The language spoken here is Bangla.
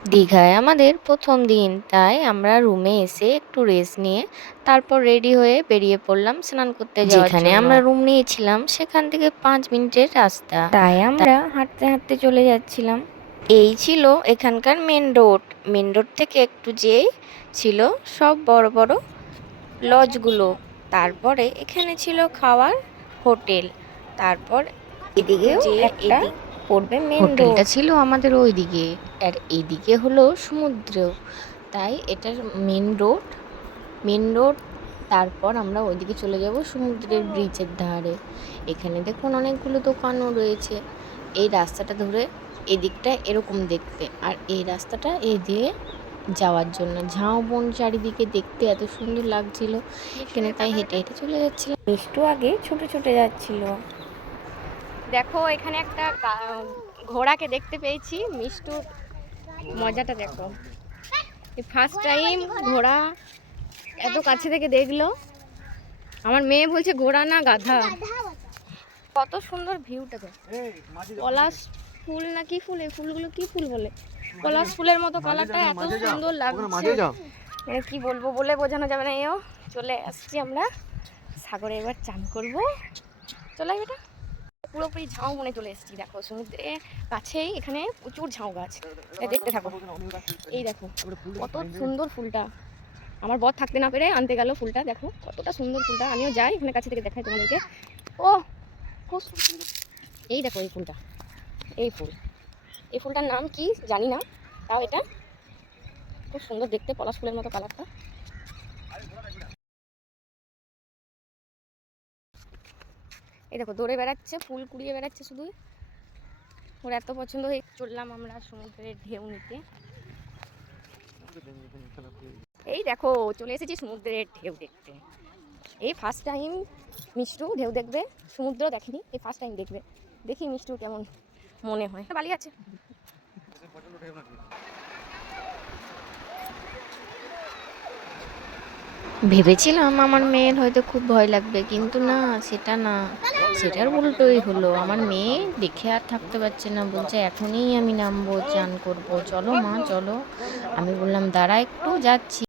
দীঘায় আমাদের প্রথম দিন, তাই আমরা রুমে এসে একটু রেস্ট নিয়ে তারপর রেডি হয়ে বেরিয়ে পড়লাম স্নান করতে যাওয়ার জন্য। যেখানে আমরা রুম নিয়েছিলাম সেখান থেকে 5 মিনিটের রাস্তা, তাই আমরা হাঁটতে হাঁটতে চলে যাচ্ছিলাম। এই ছিল এখানকার মেন রোড থেকে একটু যেই ছিল সব বড় বড় লজগুলো। তারপরে এখানে ছিল খাওয়ার হোটেল। তারপর এদিকে যে এদিক পড়বে মেন রোড, হোটেলটা ছিল আমাদের ওইদিকে, আর এদিকে হলো সমুদ্র, তাই এটার মেন রোড। তারপর আমরা ওইদিকে চলে যাব সমুদ্রের ব্রিজের ধারে। এখানে দেখুন অনেকগুলো দোকানও রয়েছে। এই রাস্তাটা ধরে এদিকটা এরকম দেখতে, আর এই রাস্তাটা এদিকে যাওয়ার জন্য। ঝাউবন চারিদিকে দেখতে এত সুন্দর লাগছিল এখানে, তাই হেঁটে হেঁটে চলে যাচ্ছিলাম। মিষ্টু আগে ছুটে ছুটে যাচ্ছিল। দেখো এখানে একটা ঘোড়াকে দেখতে পেয়েছি। মিষ্টু মজাটা দেখো, ফার্স্ট টাইম ঘোড়া এত কাছে থেকে দেখলো। আমার মেয়ে বলছে ঘোড়া না গাধা। কত সুন্দর ভিউটা দেখো। পলাশ ফুল না কি ফুল, এই ফুলগুলো কি ফুল বলে, পলাশ ফুলের মতো কালারটা এত সুন্দর লাগছে, মানে কি বলবো বলে বোঝানো যাবে না। এও চলে আসছি আমরা সাগরে, এবার চান করবো। চলে বেটা, পুরোপুরি ঝাউ মনে চলে এসেছি। দেখো সমুদ্রের কাছেই এখানে প্রচুর ঝাউ গাছ, দেখতে থাকো। এই দেখো কত সুন্দর ফুলটা, আমার বর থাকতে না পেরে আনতে গেল ফুলটা। দেখো কতটা সুন্দর ফুলটা, আমিও যাই এখানে কাছে থেকে দেখাই তোমাদেরকে। ও খুব, এই দেখো এই ফুলটা, এই ফুলটার নাম কি জানি না, তাও এটা খুব সুন্দর দেখতে, পলাশ ফুলের মতো কালারটা। এই দেখো দৌড়ে বেড়াচ্ছে, ফুল কুড়িয়ে বেড়াচ্ছে শুধু, ওর এত পছন্দ হয়ে চললাম আমরা সমুদ্রের ঢেউ নিতে। এই দেখো চলে এসেছি সমুদ্রের ঢেউ দেখতে। এই ফার্স্ট টাইম মিষ্টু ঢেউ দেখবে, সমুদ্র দেখেনি, এই ফার্স্ট টাইম দেখবে। দেখি মিষ্টু কেমন মনে হয়। বালি আছে, ভেবেছিলাম আমার মেয়ের হয়তো খুব ভয় লাগবে, কিন্তু না, সেটার উল্টোই হলো। আমার মেয়ে দেখে আর থাকতে পারছে না, বলছে এখনই আমি নামবো, চান করবো, চলো মা চলো। আমি বললাম দাঁড়া একটু যাচ্ছি।